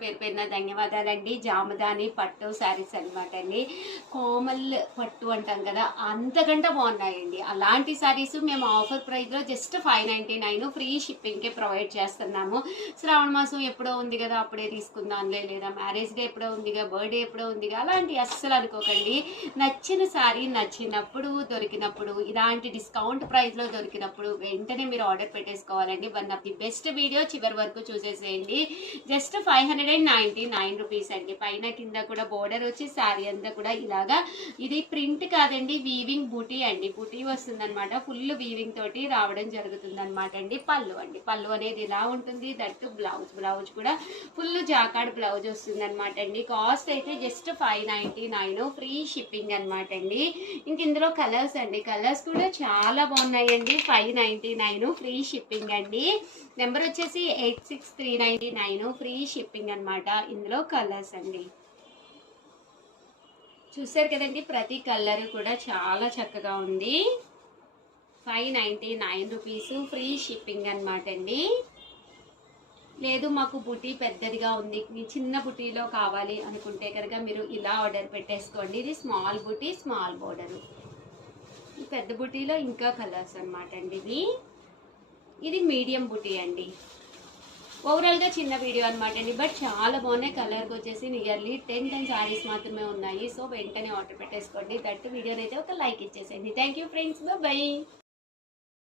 పేరు పేరున ధన్యవాదాలండి. జామదాని పట్టు శారీస్ అనమాట అండి. కోమల్ పట్టు అంటాం కదా, అంతకంటే బాగున్నాయండి. అలాంటి శారీస్ మేము ఆఫర్ ప్రైస్లో జస్ట్ 599 ఫ్రీ షిప్పింగ్కే ప్రొవైడ్ చేస్తున్నాము. శ్రావణ మాసం ఎప్పుడో ఉంది కదా, అప్పుడే తీసుకుందాంలే, లేదా మ్యారేజ్ డే ఎప్పుడో ఉందిగా, బర్త్డే ఎప్పుడో ఉందిగా, అలాంటి అస్సలు అనుకోకండి. నచ్చిన శారీ నచ్చినప్పుడు దొరికినప్పుడు, ఇలాంటి డిస్కౌంట్ ప్రైస్లో దొరికినప్పుడు వెంటనే మీరు ఆర్డర్ పెట్టేసుకోవాలండి. One of the best video చివరి వరకు చూసేసేయండి. జస్ట్ 599 రూపీస్ అండి. పైన కింద కూడా బోర్డర్ వచ్చి శారీ అంతా కూడా ఇలాగా, ఇది ప్రింట్ కాదండి, వీవింగ్ బూటీ అండి. బూటీ వస్తుంది అనమాట, ఫుల్ వీవింగ్ తోటి రావడం జరుగుతుంది అనమాట అండి. పళ్ళు అండి, పళ్ళు అనేది ఇలా ఉంటుంది. దట్టు బ్లౌజ్ కూడా ఫుల్ జాకాడ్ బ్లౌజ్ వస్తుంది అనమాట అండి. కాస్ట్ అయితే జస్ట్ 599 ఫ్రీ షిప్పింగ్ అనమాట అండి. ఇంక ఇందులో కలర్స్ అండి, కలర్స్ కూడా చాలా బాగున్నాయండి. 599 ఫ్రీ షిప్పింగ్ అండి. నెంబర్ వచ్చేసి 86399 ఫ్రీ షిప్పింగ్ అనమాట. ఇందులో కలర్స్ అండి, చూసారు కదండి, ప్రతి కలర్ కూడా చాలా చక్కగా ఉంది. 599 రూపీస్ ఫ్రీ షిప్పింగ్ అనమాట అండి. లేదు మాకు బుటీ పెద్దదిగా ఉంది, మీ చిన్న బుటీలో కావాలి అనుకుంటే కనుక మీరు ఇలా ఆర్డర్ పెట్టేసుకోండి. ఇది స్మాల్ బుటీ, స్మాల్ బోర్డరు. పెద్ద బుటీలో ఇంకా కలర్స్ అనమాట అండి. ఇది మీడియం బుటీ అండి. ఓవరాల్గా చిన్న వీడియో అనమాట అండి, బట్ చాలా బాగున్నాయి. కలర్కి వచ్చేసి నియర్లీ 10 శారీస్ మాత్రమే ఉన్నాయి. సో వెంటనే ఆర్డర్ పెట్టేసుకోండి. దట్ వీడియోని అయితే ఒక లైక్ ఇచ్చేసేయండి. Thank you friends, bye.